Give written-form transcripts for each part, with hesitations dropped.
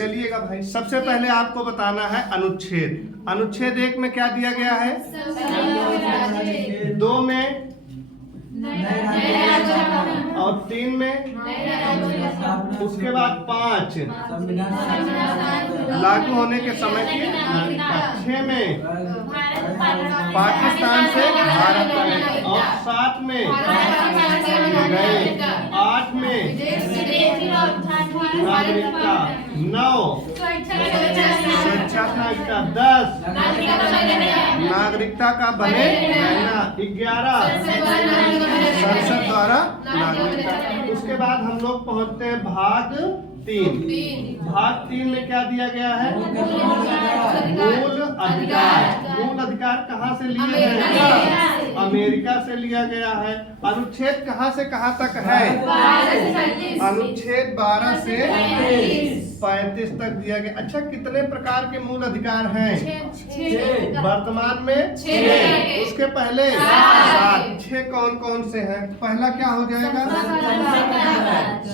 चलिएगा भाई, सबसे पहले आपको बताना है अनुच्छेद। अनुच्छेद 1 में क्या दिया गया है? 2 में और 3 में, उसके बाद 5 लागू होने के समय की नागरिकता, 6 में पाकिस्तान से भारत आए और 7 में गए, 8 में नागरिकता, 9 स्वेच्छा नागरिकता, 10 नागरिकता का बने रहना, 11 संसद द्वारा नागरिकता। उसके बाद हम लोग पहुंचते हैं भाग 3। भाग 3 में क्या दिया गया है? मूल अधिकार। मूल अधिकार कहाँ से लिए हैं? अमेरिका से लिया गया है। अनुच्छेद कहाँ से कहाँ तक है? अनुच्छेद 12 से 35 तक दिया गया। अच्छा, कितने प्रकार के मूल अधिकार हैं? वर्तमान में 6, उसके पहले 7। 6 कौन कौन से हैं? पहला क्या हो जाएगा?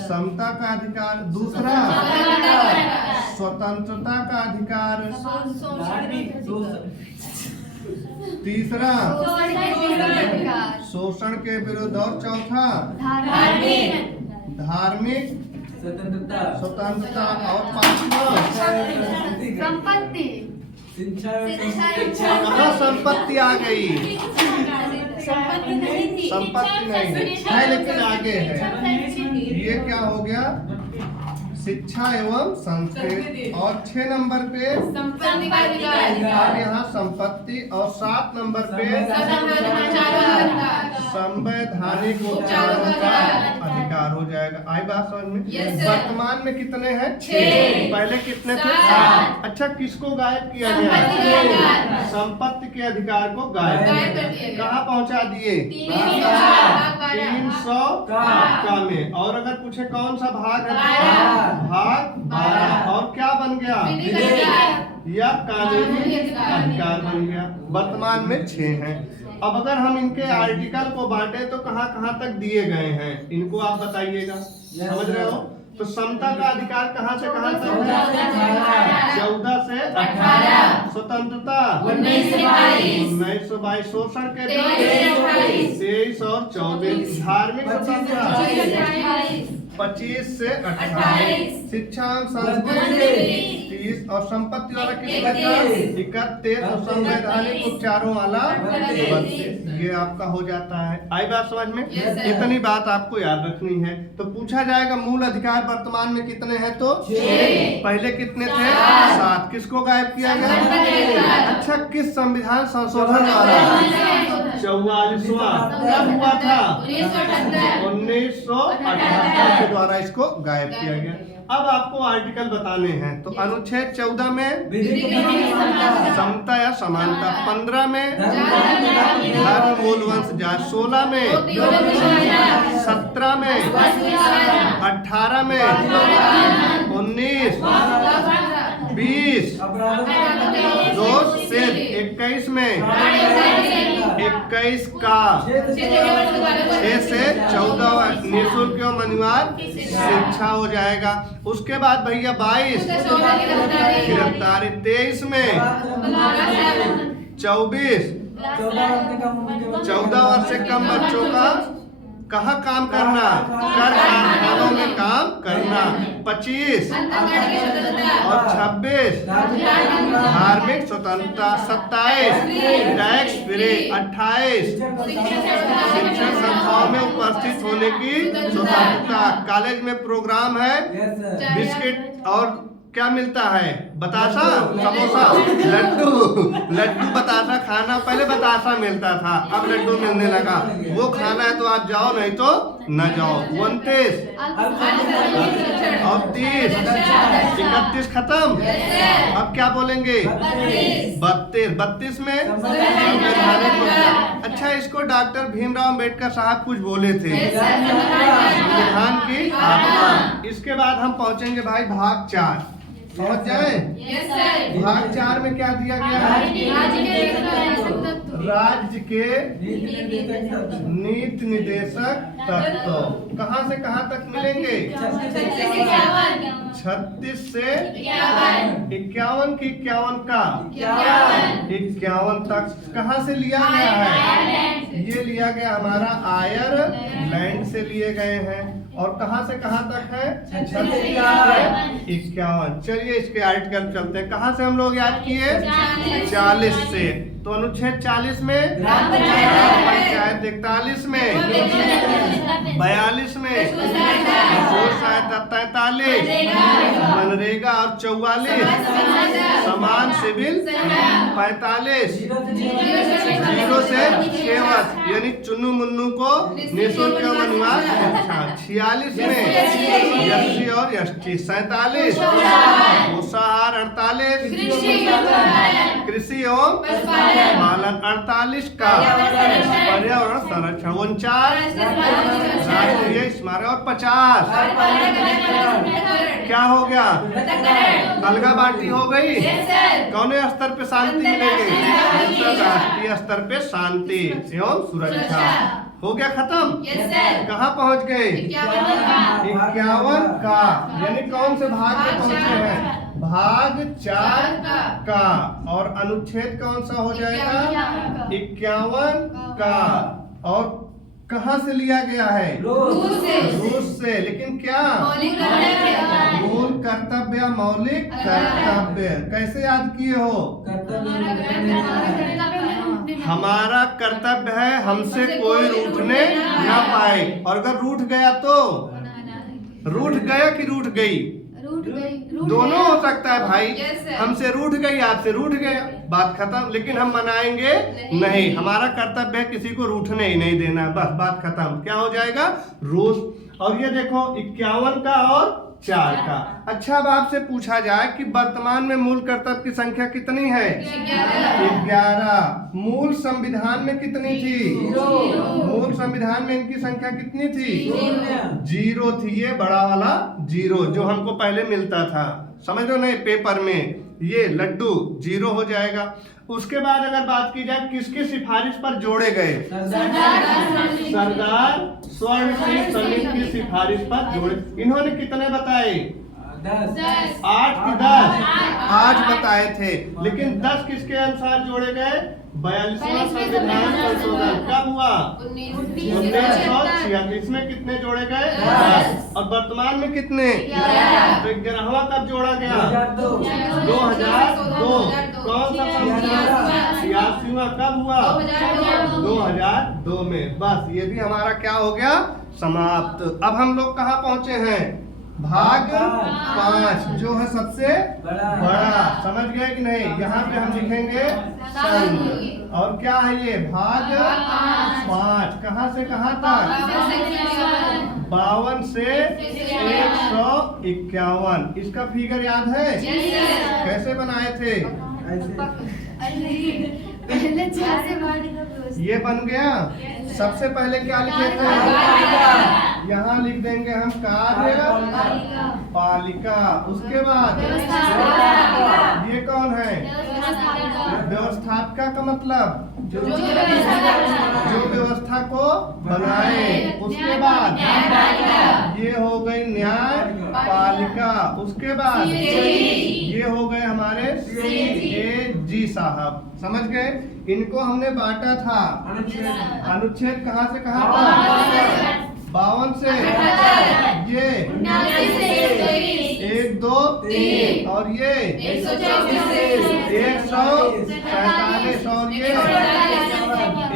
समता का अधिकार। दूसरा स्वतंत्रता का अधिकार। तीसरा शोषण के विरुद्ध। और चौथा धार्मिक स्वतंत्रता। और 5वां कहाँ संपत्ति आ गई? संपत्ति नहीं है, लेकिन आगे है। ये क्या हो गया? शिक्षा एवं संस्कृति। और 6 नंबर पे अब यहाँ संपत्ति। और 7 नंबर पे संवैधानिक उपचारों का अधिकार हो जाएगा। आई बात समझ में? वर्तमान में कितने हैं? 6। पहले कितने थे? 7। अच्छा, किसको गायब किया गया? संपत्ति के अधिकार को गायब। कहाँ पहुँचा दिए? 300 का में। और अगर पूछे कौन सा भाग है? भाग 12। और क्या बन गया? या कानूनी अधिकार बन गया। वर्तमान में 6 हैं। अब अगर हम इनके आर्टिकल को बांटे तो कहाँ कहाँ तक दिए गए हैं, इनको आप बताइएगा। समझ रहे हो? तो समता का अधिकार कहाँ से कहाँ तक? 14 से 18। स्वतंत्रता 19 से 22। शोषण के 23 और 24। धार्मिक स्वतंत्रता 25 से 28। शिक्षा एवं संस्कृति 30। और संपत्ति वाला कितना? 31। और संवैधानिक उपचारों वाला 32। ये आपका हो जाता है। आई बात समझ में? इतनी बात आपको याद रखनी है। तो पूछा जाएगा मूल अधिकार वर्तमान में कितने हैं? तो 6। पहले कितने थे? 7। किसको गायब किया गया? अच्छा, किस संविधान संशोधन द्वारा? 44वां कब हुआ था? 1978 के द्वारा इसको गायब किया गया। अब आपको आर्टिकल बताने हैं। तो अनुच्छेद 14 में समता या समानता। 15 में धर्म मूल वंश जात। 16 में 17 में 18 में 19 20 2 से 21 में 21 का 6 से 14 निःशुल्क एवं अनिवार्य शिक्षा हो जाएगा। उसके बाद भैया 22 गिरफ्तारी। 23 में 24 14 वर्ष से कम बच्चों का कहाँ काम करना? कर कारखानों में काम करना। 25 और 26 धार्मिक स्वतंत्रता। 27 टैक्स फ्री। 28 शिक्षण संस्थाओं में उपस्थित होने की स्वतंत्रता। कॉलेज में प्रोग्राम है, बिस्किट और क्या मिलता है? बतासा, समोसा, लड्डू बतासा खाना। पहले बतासा मिलता था, अब लड्डू मिलने लगा। वो खाना है तो आप जाओ, नहीं तो न जाओ। 29 और 30 31 खत्म। अब क्या बोलेंगे? 32 में अच्छा, इसको डॉक्टर भीमराव अम्बेडकर साहब कुछ बोले थे, संविधान की आत्मा। इसके बाद हम पहुंचेंगे भाई भाग 4। समझ जाए? भाग 4 में क्या दिया गया है? राज्य के नीति निर्देशक तत्व कहाँ से कहाँ तक मिलेंगे? 36 से 51 की 51 का 51 तक कहाँ से लिया गया है? ये लिया गया हमारा आयरलैंड से लिए गए हैं। और कहाँ से कहाँ तक है? 51। चलिए इसके ऐड कर चलते हैं। कहाँ से हम लोग याद किए? 40 से। तो अनुच्छेद 40 में, ग्राम पंचायत 41 में, 42 में, सहायता 43, मनरेगा और 44, समान सिविल 45, 0 से 6 वर्ष यानी चुन्नू मुन्नू को निःशुल्क अनुवाद 46 में, एससी और एसटी 47, मुसाहार 48, कृषि एवं पालन 48 का, पर्यावरण संरक्षण 49, राष्ट्रीय स्मारक और 50। क्या हो गया? अलगा बाटी हो गई। कौन स्तर पे शांति मिलेगी? राष्ट्रीय स्तर पे शांति एवं सुरक्षा हो गया खत्म। कहाँ पहुँच गए? 51 का यानी कौन से भाग में पहुँचे हैं? भाग 4 का। और अनुच्छेद कौन सा हो जाएगा? 51 का। और कहाँ से लिया गया है? रूस से। लेकिन क्या? मूल कर्तव्य, मौलिक कर्तव्य। कैसे याद किए हो? हमारा कर्तव्य है हमसे कोई रूठने ना पाए। और अगर रूठ गया तो? रूठ गया कि रूठ गई? दोनों हो सकता है भाई। हमसे रूठ गई, आपसे रूठ गया, बात खत्म। लेकिन हम मनाएंगे नहीं। हमारा कर्तव्य है किसी को रूठने ही नहीं देना, बस बात खत्म। क्या हो जाएगा? रूस। और ये देखो 51 का और 4 का। अच्छा, अब आपसे पूछा जाए कि वर्तमान में मूल कर्तव्य की संख्या कितनी है? 11। मूल संविधान में कितनी थी? मूल संविधान में इनकी संख्या कितनी थी? 0 थी। ये बड़ा वाला 0 जो हमको पहले मिलता था, समझ लो नहीं, पेपर में ये लड्डू 0 हो जाएगा। उसके बाद अगर बात की जाए किसकी सिफारिश पर जोड़े गए? सरदार स्वर्ण सिंह सलीम की सिफारिश पर जोड़े। इन्होंने कितने बताए? 8 की 10? 8 बताए थे। लेकिन 10 किसके अनुसार जोड़े गए? 42वां संविधान संशोधन कब हुआ? 1966। इसमें कितने जोड़े गए? 10। और वर्तमान में कितने? 11। तो 11वां कब जोड़ा गया? 2002। कौन सा संविधान? 86वां कब हुआ? 2002 में। बस ये भी हमारा क्या हो गया? समाप्त। अब हम लोग कहाँ पहुँचे हैं? भाग 5 जो है सबसे बड़ा। समझ गए कि नहीं? यहाँ पे हम लिखेंगे संघ। और क्या है ये? भाग 5। कहाँ से कहाँ तक? 52 से 151। इसका फिगर याद है? कैसे बनाए थे? ये बन गया। सबसे पहले क्या लिखे थे? यहाँ लिख देंगे हम कार्यपालिका। उसके बाद ये कौन है? व्यवस्थापिका का मतलब जो व्यवस्था को बनाए। उसके बाद ये हो गई न्यायपालिका। उसके बाद ये हो गए हमारे CAG साहब। समझ गए? इनको हमने बांटा था। अनुच्छेद कहाँ से कहाँ तक? 52 से ये 1, 2, 3 और ये 147 और ये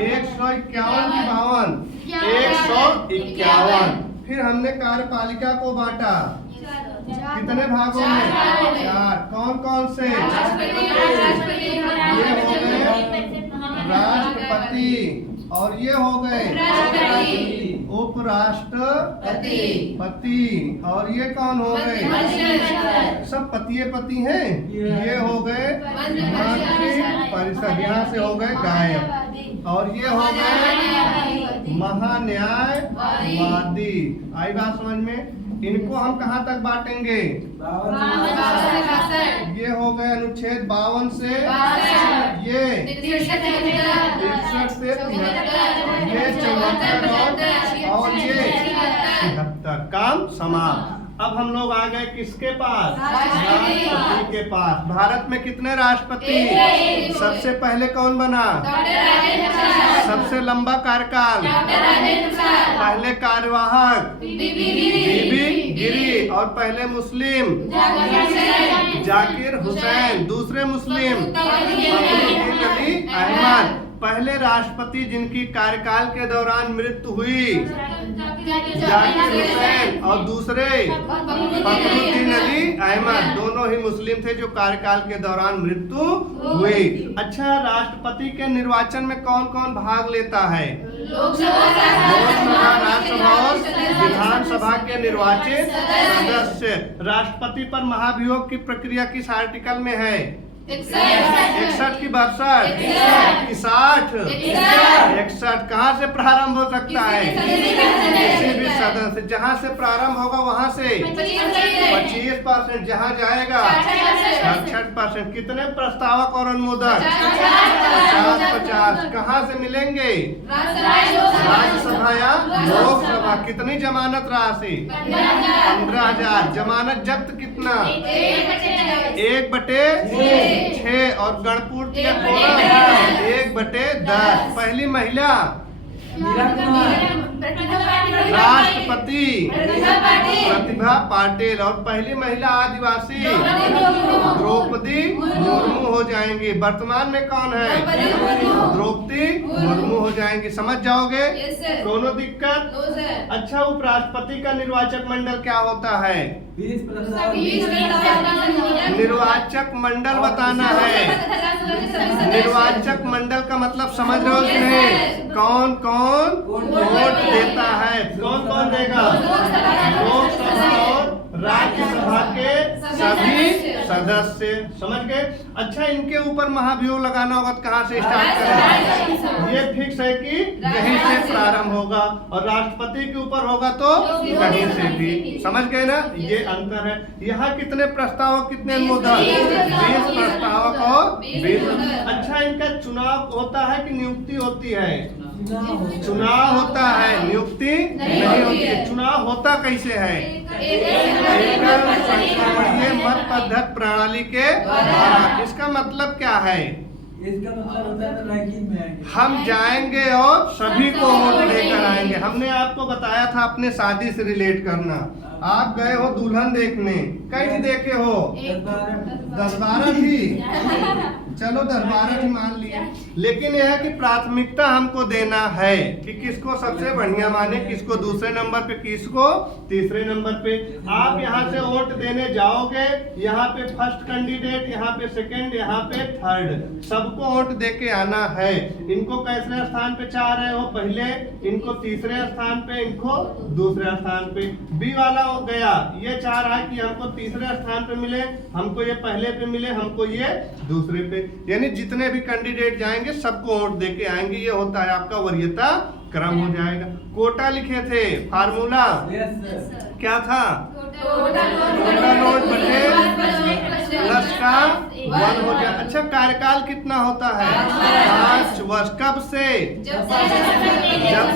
151 की 52 151। फिर हमने कार्यपालिका को बांटा कितने भागों में? 4। कौन कौन से? ये हो गए राष्ट्रपति और ये हो गए उपराष्ट्रपति। और ये कौन हो गए? सब पति हैं। ये हो गए मंत्री परिषद, यहाँ से हो गए गायब। और ये हो गए महान्यायवादी। आई बात समझ में? इनको हम कहाँ तक बांटेंगे? ये हो गए अनुच्छेद 52 से ये 63 से 73, ये 74 और ये 73। काम समाप्त। अब हम लोग आ गए किसके पास? राष्ट्रपति के पास। भारत में कितने राष्ट्रपति? सबसे पहले कौन बना? सबसे लंबा कार्यकाल? पहले कार्यवाहक? बीबी गिरी। और पहले मुस्लिम? जाकिर हुसैन। दूसरे मुस्लिम? फखरुद्दीन अली अहमद। पहले राष्ट्रपति जिनकी कार्यकाल के दौरान मृत्यु हुई जाकिर हुसैन, और दूसरे फखरुद्दीन अली अहमद। दोनों ही मुस्लिम थे जो कार्यकाल के दौरान मृत्यु हुई। अच्छा, राष्ट्रपति के निर्वाचन में कौन कौन भाग लेता है? लोकसभा, राज्यसभा और विधानसभा के निर्वाचित सदस्य। राष्ट्रपति पर महाभियोग की प्रक्रिया किस आर्टिकल में है? 61 की 62 की 60 61। कहाँ से प्रारंभ हो सकता है? किसी भी सदन से। जहाँ से प्रारंभ होगा वहाँ से 25%, जहाँ जाएगा 66%। कितने प्रस्तावक और अनुमोदक? 50-50। कहाँ से मिलेंगे? राज्यसभा या लोकसभा। कितनी जमानत राशि? 15,000। जमानत जब्त कितना? 1/6। और गणपूर्ति या कोरम 1/10। पहली महिला राष्ट्रपति प्रतिभा पाटिल। और पहली महिला आदिवासी द्रौपदी मुर्मू हो जाएंगी। वर्तमान में कौन है? द्रौपदी मुर्मू हो जाएंगी। समझ जाओगे? दोनों दिक्कत? अच्छा, उपराष्ट्रपति का निर्वाचक मंडल क्या होता है? निर्वाचक मंडल बताना है। निर्वाचक मंडल का मतलब समझ रहे हो कि नहीं? कौन कौन वोट देता है? कौन कौन देगा? लोकसभा और राज्यसभा के सभी सदस्य। समझ गए? अच्छा, इनके ऊपर महाभियोग लगाना होगा तो कहाँ से स्टार्ट करें? ये फिक्स है कि यहीं से प्रारंभ होगा, और राष्ट्रपति के ऊपर होगा तो कहीं से भी। समझ गए ना? ये अंतर है। यहाँ कितने प्रस्तावक, कितने अनुमोदक? 20 प्रस्तावक और 20। अच्छा, इनका चुनाव होता है कि नियुक्ति होती है? चुनाव होता है, नियुक्ति नहीं होती है। चुनाव होता कैसे है? एकल संसदीय मत पद्धति प्रणाली के द्वारा। इसका मतलब क्या है? इसका मतलब होता है रैंकिंग में आएंगे। हम जाएंगे और सभी को वोट लेकर आएंगे। हमने आपको बताया था अपने शादी से रिलेट करना। आप गए हो दुल्हन देखने, कई देखे हो? 10-12 थी। चलो 10-12 ही मान लिए, लेकिन यह है कि प्राथमिकता हमको देना है कि किसको सबसे बढ़िया माने, किसको दूसरे नंबर पे, किसको तीसरे नंबर पे। आप यहाँ से वोट देने जाओगे, यहाँ पे फर्स्ट कैंडिडेट, यहाँ पे सेकंड, यहाँ पे थर्ड, सबको वोट दे के आना है। इनको कैसे स्थान पे चाह रहे हो? पहले, इनको तीसरे स्थान पे, इनको दूसरे स्थान पे। बी वाला हो गया, ये चाह रहा है कि हमको तीसरे स्थान पे मिले, हमको ये पहले पे मिले, हमको ये दूसरे पे। यानी जितने भी कैंडिडेट जाएंगे सबको वोट देके आएंगे। ये होता है आपका वरीयता क्रम हो जाएगा। कोटा लिखे थे, फार्मूला क्या था? कोटा नोट बटे प्लस का 1 हो जाए। अच्छा, कार्यकाल कितना होता है? 5 वर्ष। कब से? जब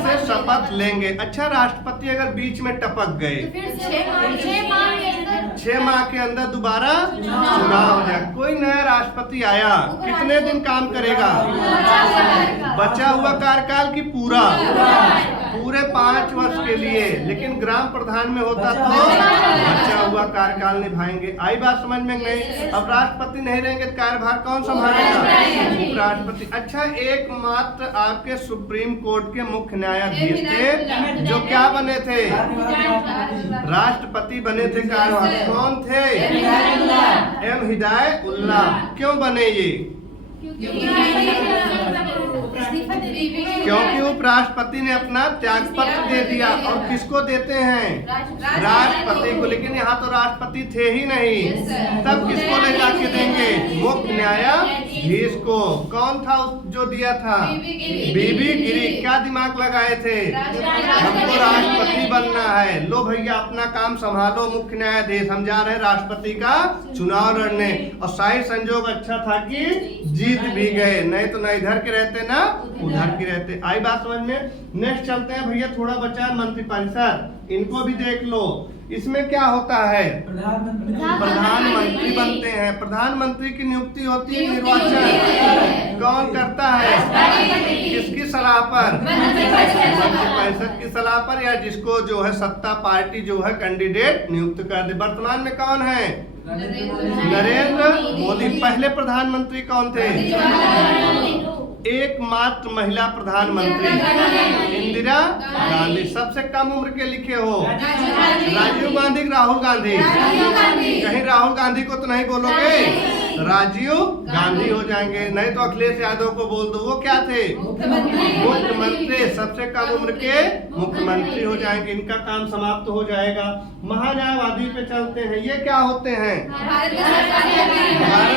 से शपथ लेंगे। अच्छा, राष्ट्रपति अगर बीच में टपक गए, 6 माह के अंदर दोबारा चुनाव हो जाए। कोई नया राष्ट्रपति आया, कितने दिन काम करेगा? बचा हुआ कार्यकाल की पूरे 5 वर्ष के लिए। लेकिन ग्राम प्रधान में होता तो बचा हुआ कार्यकाल निभाएंगे। आई बात समझ में? नहीं। अब राष्ट्रपति नहीं रहेंगे तो कार्यभार कौन संभालेगा? उपराष्ट्रपति। अच्छा, एकमात्र आपके सुप्रीम कोर्ट के मुख्य न्यायाधीश थे जो क्या बने थे? राष्ट्रपति बने थे। कार्यभार कौन थे? एम हिदायतुल्लाह। क्यों बने ये? क्योंकि उपराष्ट्रपति ने अपना त्यागपत्र दे दिया। और किसको देते हैं? राष्ट्रपति को। लेकिन यहाँ तो राष्ट्रपति थे ही नहीं, तब किसको ले जाके देंगे? मुख्य न्यायाधीश को। कौन था जो दिया था? बीबी गिरी। क्या दिमाग लगाए थे? हमको राष्ट्रपति बनना है, लो भैया अपना काम संभालो मुख्य न्यायाधीश, हम जा रहे हैं राष्ट्रपति का चुनाव लड़ने। और शायद संजोग अच्छा था कि जीत भी गए, नहीं तो ना इधर के रहते ना उधर के रहते। आई बात समझ में? नेक्स्ट चलते हैं भैया, थोड़ा बचा मंत्रिपरिषद, इनको भी देख लो। इसमें क्या होता है? प्रधानमंत्री प्रधानमंत्री बनते हैं। प्रधानमंत्री की नियुक्ति होती है निर्वाचन कौन करता है? किसकी सलाह पर? मंत्री परिषद की सलाह पर, या जिसको जो है सत्ता पार्टी जो है कैंडिडेट नियुक्त कर दे। वर्तमान में कौन है? नरेंद्र मोदी। पहले प्रधानमंत्री कौन थे? एकमात्र महिला प्रधानमंत्री इंदिरा गांधी। सबसे कम उम्र के लिखे हो? राजीव गांधी, राहुल गांधी। कहीं राहुल गांधी को तो नहीं बोलोगे? राजीव गांधी हो जाएंगे। नहीं तो अखिलेश यादव को बोल दो, वो क्या थे? मुख्यमंत्री। सबसे कम उम्र के मुख्यमंत्री हो जाएंगे। इनका काम समाप्त हो जाएगा। महान्यायवादी पे चलते हैं। ये क्या होते हैं? भारत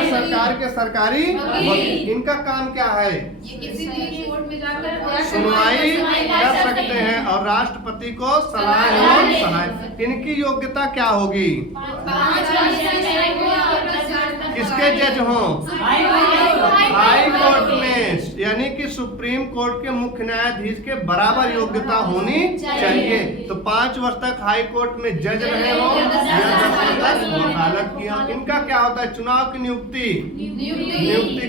सरकार के सरकारी वकील। इनका काम क्या है? ये किसी भी कोर्ट में जाकर सुनवाई कर सकते हैं और राष्ट्रपति को सलाह एवं सहायता। इनकी योग्यता क्या होगी? किसके जज हों? हाई कोर्ट में, यानी कि सुप्रीम कोर्ट के मुख्य न्यायाधीश के बराबर योग्यता होनी चाहिए। तो 5 वर्ष तक हाई कोर्ट में जज रहे हो या 10 वर्ष तक वकालत किया। इनका क्या होता है? चुनाव की नियुक्ति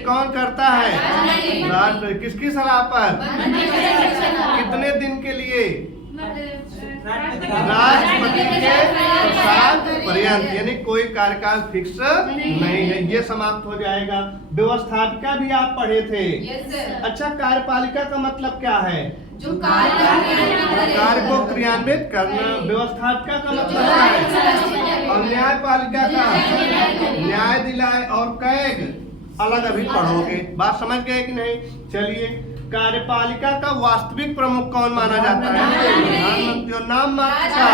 कौन करता है? राष्ट्रपति। किसकी सलाह पर? कितने दिन के लिए? राष्ट्रपति के प्रसाद पर्यंत, यानी कोई कार्यकाल फिक्स नहीं है। ये समाप्त हो जाएगा। व्यवस्थापिका भी आप पढ़े थे। अच्छा, कार्यपालिका का मतलब क्या है? जो कार्य को क्रियान्वित करना। व्यवस्थापिका का मतलब क्या है? और न्यायपालिका का न्याय दिलाए और कैग अलग अभी पढ़ोगे। बात समझ गए कि नहीं? चलिए, कार्यपालिका का वास्तविक प्रमुख कौन माना जाता है? प्रधानमंत्री। और नाम मात्र का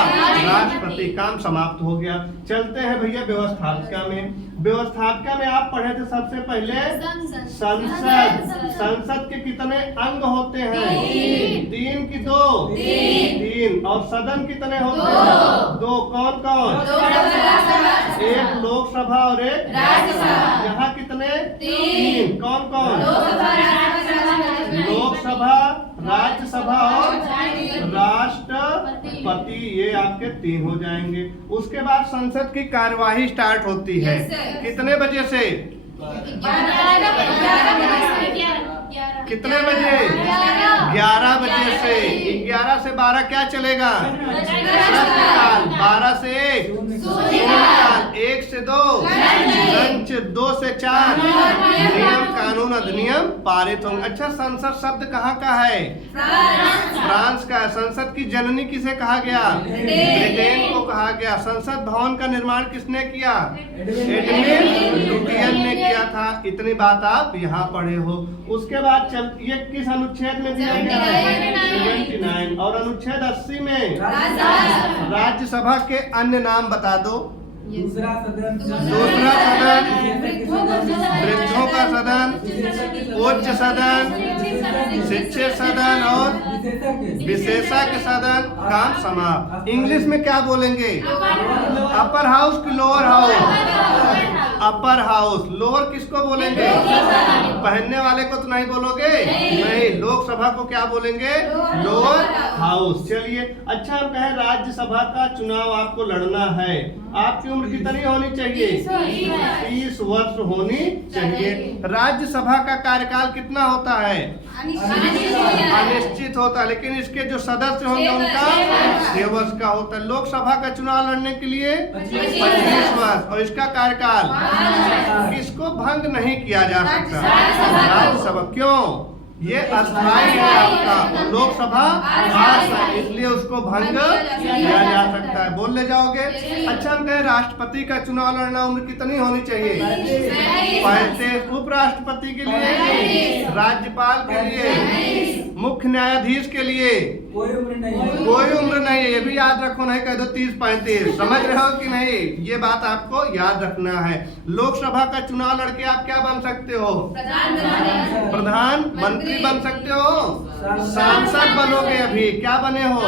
राष्ट्रपति। काम समाप्त हो गया। चलते हैं भैया व्यवस्थापिका में। व्यवस्थापिका में आप पढ़े थे सबसे पहले संसद। संसद के कितने अंग होते हैं? 3 की 2? 3। और सदन कितने होते हैं? 2। कौन कौन? एक लोकसभा और एक राज्यसभा। यहाँ कितने? 3। कौन कौन? लोकसभा, राज्यसभा और राष्ट्रपति। ये आपके 3 हो जाएंगे। उसके बाद संसद की कार्यवाही स्टार्ट होती है। कितने बजे से? कितने बजे? 11 बजे से। 11 से 12 क्या चलेगा? 12 से 1, 1 से 2 लंच, 2 से 4 नियम कानून अधिनियम पारित होंगे। अच्छा, संसद शब्द कहाँ का है? फ्रांस का। संसद की जननी किसे कहा गया? ब्रिटेन को कहा गया। संसद भवन का निर्माण किसने किया? एडमिन लुटियन ने किया था। इतनी बात आप यहाँ पढ़े हो। उसके बाद ये किस अनुच्छेद में दिया गया है? 79। और अनुच्छेद 80 में राज्यसभा के अन्य नाम बता दो। दूसरा सदन, वृद्धों का सदन, उच्च सदन, शिक्षक सदन और विशेषज्ञ सदन। काम समाप्त। इंग्लिश में क्या बोलेंगे? अपर हाउस की lower house? Upper house. Lower किसको बोलेंगे? पहनने वाले को तो नहीं बोलोगे? नहीं। लोकसभा को क्या बोलेंगे? Lower house. चलिए, अच्छा, हम कहें राज्यसभा का चुनाव आपको लड़ना है। आपकी उम्र कितनी होनी चाहिए? 30 वर्ष होनी चाहिए। राज्यसभा का कार्यकाल कितना होता है? अनिश्चित होता है, लेकिन इसके जो सदस्य होंगे उनका 6 वर्ष का होता है। लोकसभा का चुनाव लड़ने के लिए 25 वर्ष। और इसका कार्यकाल इसको भंग नहीं किया जा सकता। राज्यसभा क्यों? ये अस्थायी है आपका। लोकसभा खास, इसलिए उसको भंग किया जा सकता है। बोल ले जाओगे? अच्छा, हम कहें राष्ट्रपति का चुनाव लड़ना उम्र कितनी होनी चाहिए? 35। उपराष्ट्रपति के लिए, राज्यपाल के लिए, मुख्य न्यायाधीश के लिए कोई उम्र नहीं है। कोई उम्र नहीं है। ये भी याद रखो, नहीं कह दो 30-35। समझ रहे हो कि नहीं? ये बात आपको याद रखना है। लोकसभा का चुनाव लड़के आप क्या बन सकते हो? प्रधानमंत्री बन सकते हो। सांसद बनोगे। अभी क्या बने हो?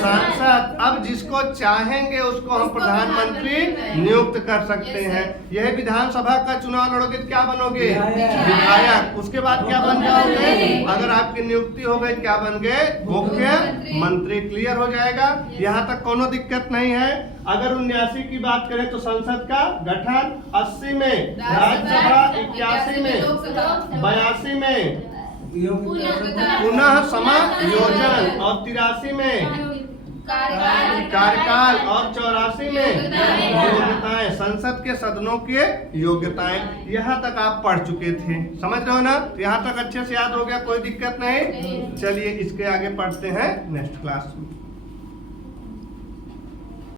सांसद। अब जिसको चाहेंगे उसको हम प्रधानमंत्री नियुक्त कर सकते हैं। यह विधानसभा का चुनाव लड़ोगे तो क्या बनोगे? विधायक। उसके बाद क्या बन जाओगे? अगर आपकी नियुक्ति हो गई क्या बन गए? मुख्य मंत्री क्लियर हो जाएगा। यहाँ तक कोनो दिक्कत नहीं है। अगर 79 की बात करें तो संसद का गठन, 80 में राज्यसभा, 81 में, 82 में पुनः समायोजन और 83 में कार्यकाल और 84 में योग्यताएं, संसद के सदनों के योग्यताएं। यहाँ तक आप पढ़ चुके थे, समझ रहे हो ना? यहाँ तक अच्छे से याद हो गया, कोई दिक्कत नहीं। चलिए इसके आगे पढ़ते हैं नेक्स्ट क्लास में।